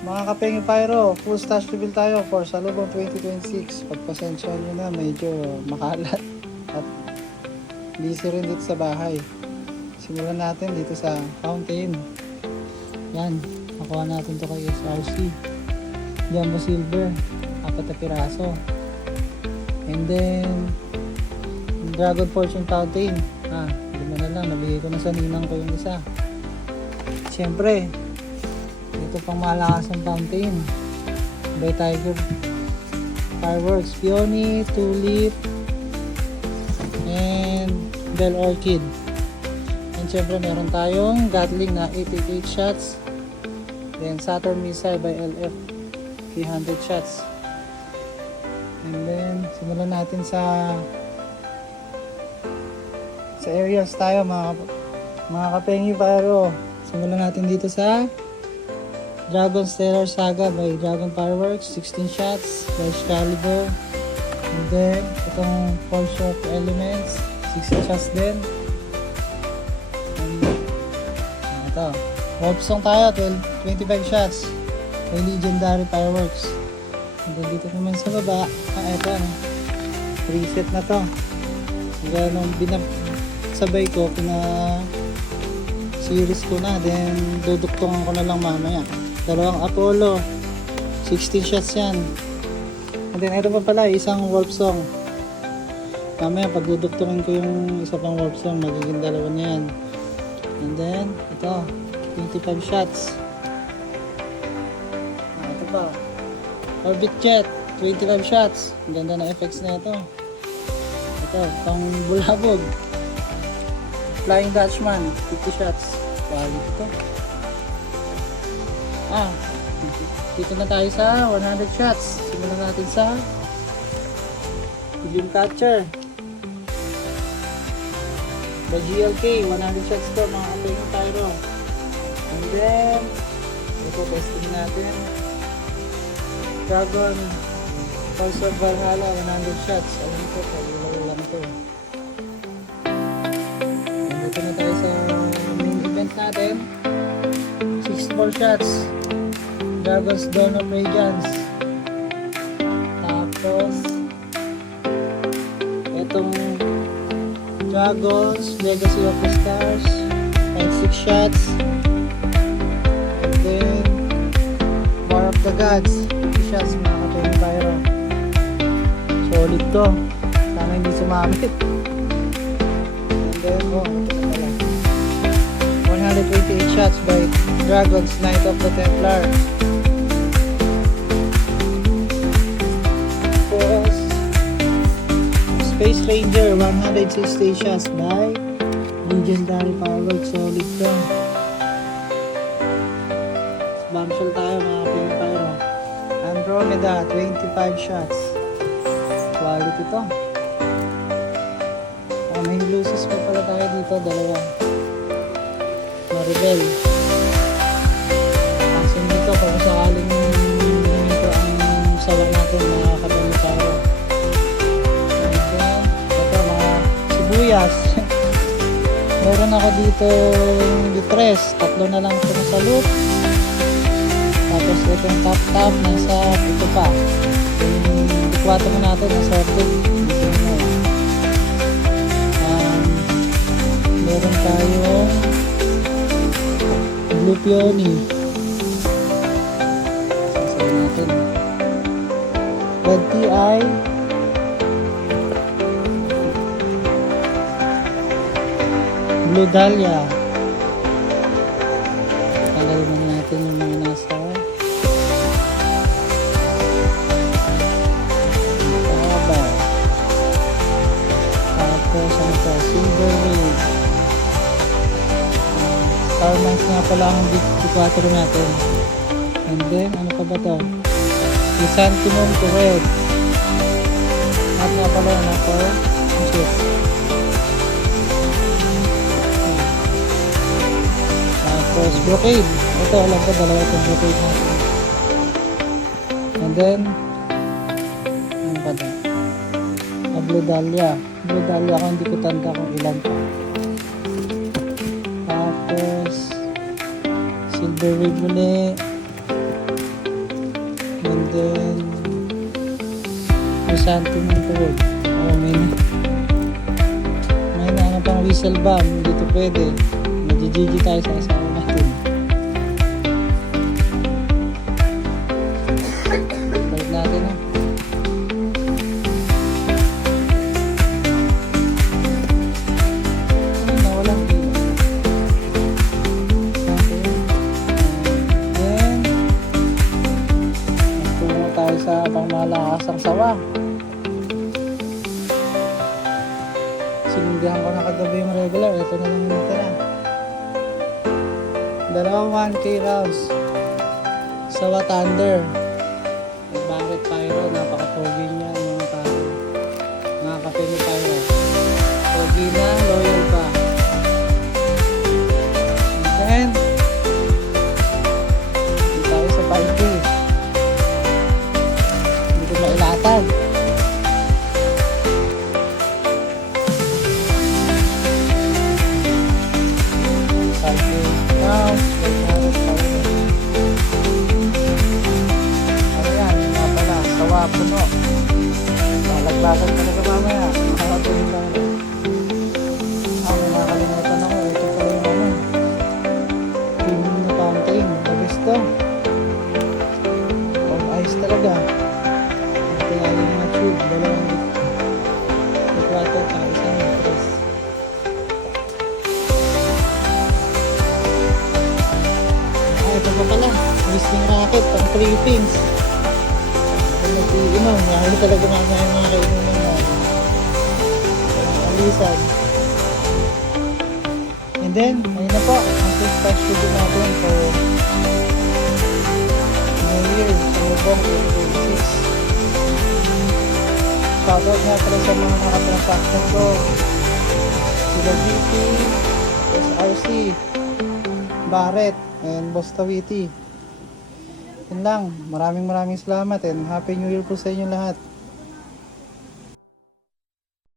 Mga Kapengyo Pyro, full stash reveal tayo for Salubong 2026. Pagpasensya nyo na, medyo makalat at busy rin dito sa bahay. Simulan natin dito sa fountain. Yan, nakuha natin to kay SRC. Jumbo Silver, 4 na piraso. And then, Dragon Fortune Fountain. 5 na lang, nabigay ko na sa ninang ko yung isa. Siyempre, ito pang malakas ang fountain by Tiger Fireworks, Peony, Tulip, and Bell Orchid. And syempre meron tayong Gatling na 888 shots, then Saturn Missile by LF 300 shots. And then simulan natin sa areas tayo mga Kapengyo Pyro. Simulan natin dito sa Dragon Stellar Saga by Dragon Fireworks, 16 shots by Excalibur. And then, itong Force of Elements, 16 shots din. And ito, Warp Song tayo, 25 shots by Legendary Fireworks. And then dito naman sa baba, ito, preset na to. Kaya nung sabay ko, series ko na, then duduktungan ko na lang mamaya. Dalawang Apollo, 16 shots yan. And then ito pa pala, isang Warp Song. Mamaya pagduduktukin ko yung isa pang Warp Song, magiging dalawa na yan. And then ito, 25 shots. Ito pa, Orbit Jet, 25 shots. Ang ganda na effects na ito. Ito, pang bulabog, Flying Dutchman, 50 shots. Quality ito. Dito na tayo sa 100 shots. Simulan natin sa Dream Catcher by GLK, 100 shots to mga Kapengyo Pyro. And then ito, testing natin Dragon Force of Valhalla, 100 shots. Alam ko, pag-ilaw lang to. And dito na tayo sa main event natin, 64 shots Dragon's Dawn of Radiance. Tapos itong Dragon's Legacy of the Stars, 6 shots. And then War of the Gods, 50 shots mga Kapengyo Pyro. Solid to, sana hindi sumamit. And then ito na pala, 128 shots by Dragon's Knight of the Templar. Tapos Space Ranger, 160 shots by Legendary Fireworks. Solid to. Bombshell tayo mga Kapengyo Pyro. Andromeda, 25 shots. Quality to. May loses pa pala tayo dito, dalawa. Maribel. Asin dito kung sakaling ito ang sawa natin mga Kapengyo Pyro. And then, ito mga sibuyas. Meron ako dito Litres. 3 na lang ito sa loop. Tapos itong top nasa ito pa. Yung dikwato mo natin na sorted. Dito mo. Meron tayong Blue Peony. Sasayin natin. Red TI. Blue Dahlia. Tanggalin muna natin yung mga nasa Taba. Tapos ano pa, Silver Wave. Starmans nga pala ang D4 natin. And then, ano pa ba to? Chrysanthemum to Red. At nga pala na for shit. Tapos Brocade. Ito, alam ko, dalawa itong Brocade natin. And then, ano pa to? Blue Dahlia. Blue Dahlia ako, hindi ko tanda kung ilan pa. Tapos Silver Wave ulit. then Chrysanthemum Gold. Oh, may na ano pang whistle bomb, hindi to pwede. Magigigi tayo sa asawa natin. Balik natin ha. Ay, nawalang ilaw. Okay. Then, tungo tayo sa pangmalakasang sawa. Sinindihan ko na kagabi yung regular. Ito na lang yung natira. Dalawang 1K rounds. Sawa Thunder. Bakit Pyro? Napaka-pogi niya mga tao. Nakakape ni Pyro. Pogi na, loyal pa. And then, hindi tayo sa 5K. Hindi ko mailatag. Puno. Malaglasan ka na ka mamaya. Makakatuhin lang na. May nakalimutan ako. Ito pala yung ano. Premium na fountain. Labis to. All ice talaga. Ito nga yung mga tube. Dalawang litrato. Tsaka isang litres. Ito pa pala. Whistling racket. Pang 3 pins. Nag-iinom, ngayon talaga mamaya yung mga kainuman na alisan. And then, ayun na po, ang quick touch video natin for New Year, sa Lubong 2026. Shoutout nga pala sa mga nakatransaction ko. Sila GP, SRC, Barrett, and Boss Tawiti. Yun lang. Maraming salamat and Happy New Year po sa inyo lahat.